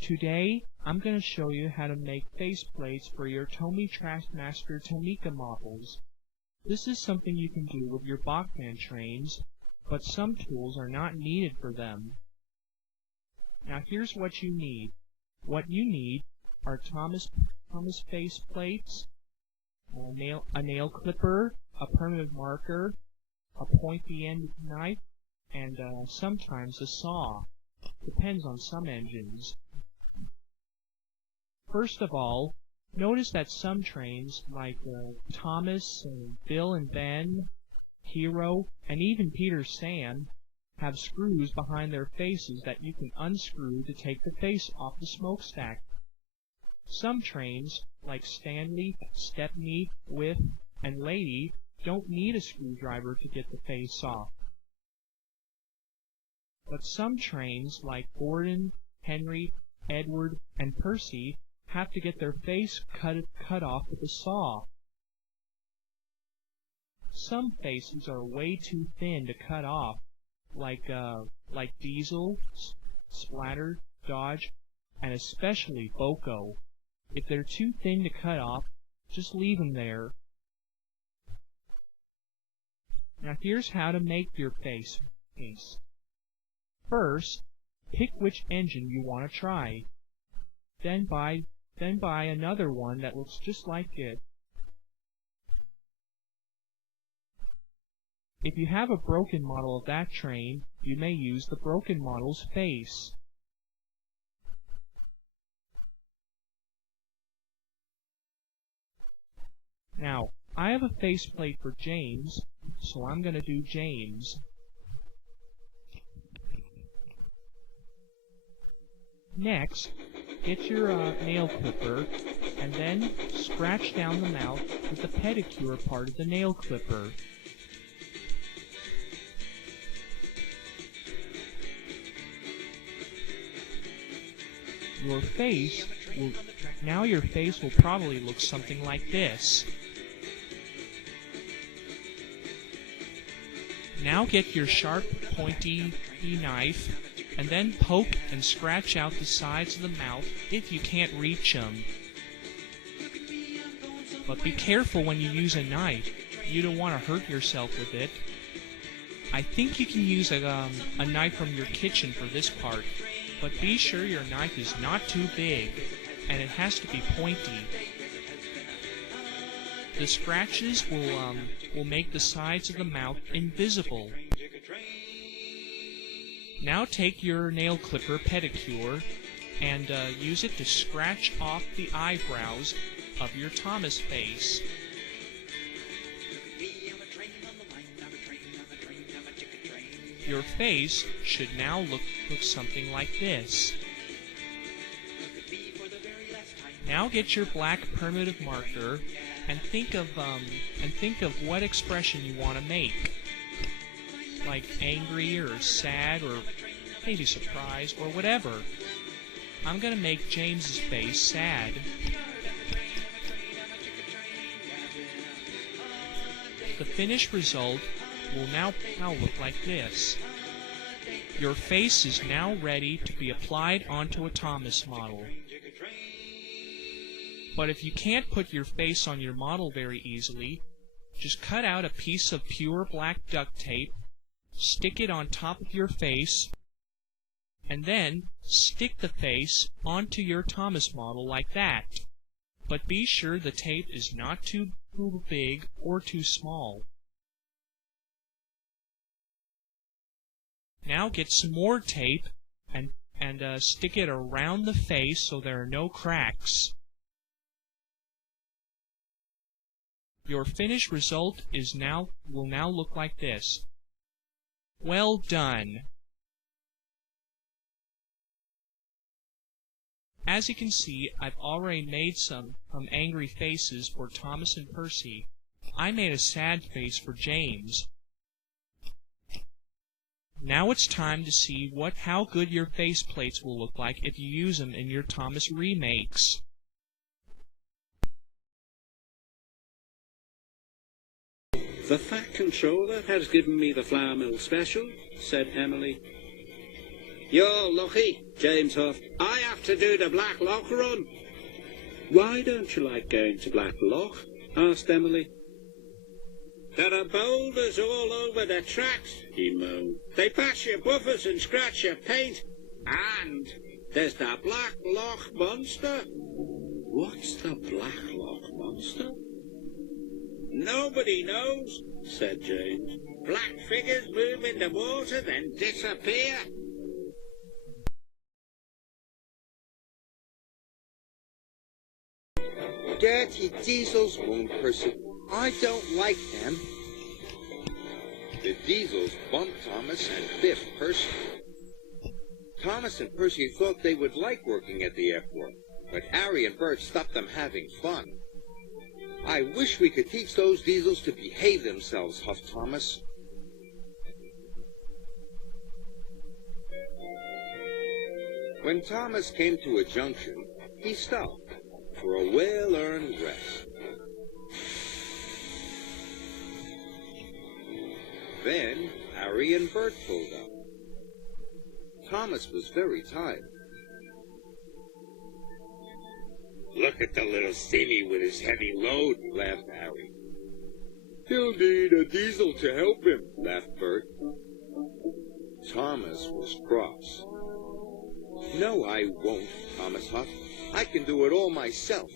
Today, I'm going to show you how to make faceplates for your Tomy Trackmaster Tomica models. This is something you can do with your Bachmann trains, but some tools are not needed for them. Now here's what you need. What you need are Thomas faceplates, a nail clipper, a permanent marker, a pointy-ended knife, and sometimes a saw. Depends on some engines. First of all, notice that some trains, like Thomas, Bill and Ben, Hero, and even Peter Sam, have screws behind their faces that you can unscrew to take the face off the smokestack. Some trains, like Stanley, Stepney, With, and Lady, don't need a screwdriver to get the face off. But some trains, like Gordon, Henry, Edward, and Percy, have to get their face cut off with a saw. Some faces are way too thin to cut off, like Diesel, Splatter, Dodge, and especially Boco. If they're too thin to cut off, just leave them there. Now here's how to make your face. First, pick which engine you want to try. Then buy another one that looks just like it. If you have a broken model of that train, you may use the broken model's face. Now, I have a faceplate for James, so I'm going to do James. Next, get your nail clipper, and then scratch down the mouth with the pedicure part of the nail clipper. Your face will probably look something like this. Now get your sharp, pointy knife, and then poke and scratch out the sides of the mouth if you can't reach them. But be careful when you use a knife. You don't want to hurt yourself with it. I think you can use a knife from your kitchen for this part, but be sure your knife is not too big, and it has to be pointy. The scratches will make the sides of the mouth invisible. Now take your nail clipper pedicure and use it to scratch off the eyebrows of your Thomas face. Your face should now look something like this. Now get your black permanent marker and think of what expression you want to make, like angry or sad or maybe surprised or whatever. I'm going to make James's face sad. The finished result will now look like this. Your face is now ready to be applied onto a Thomas model. But if you can't put your face on your model very easily, just cut out a piece of pure black duct tape, stick it on top of your face, and then stick the face onto your Thomas model like that. But be sure the tape is not too big or too small. Now get some more tape and stick it around the face so there are no cracks. Your finished result will now look like this. Well done! As you can see, I've already made some angry faces for Thomas and Percy. I made a sad face for James. Now it's time to see how good your faceplates will look like if you use them in your Thomas remakes. The Fat Controller has given me the flour mill special, said Emily. You're lucky, James huffed. I have to do the Black Lock run. Why don't you like going to Black Lock? Asked Emily. There are boulders all over the tracks, he moaned. They bash your buffers and scratch your paint. And there's the Black Lock Monster. What's the Black Lock Monster? Nobody knows, said James. Black figures move in the water, then disappear. Dirty diesels, moaned Percy. I don't like them. The diesels bumped Thomas and biffed Percy. Thomas and Percy thought they would like working at the airport, but Harry and Bert stopped them having fun. I wish we could teach those diesels to behave themselves, huffed Thomas. When Thomas came to a junction, he stopped for a well-earned rest. Then Harry and Bert pulled up. Thomas was very tired. Look at the little silly with his heavy load, laughed Harry. He'll need a diesel to help him, laughed Bert. Thomas was cross. No, I won't, Thomas huffed. I can do it all myself.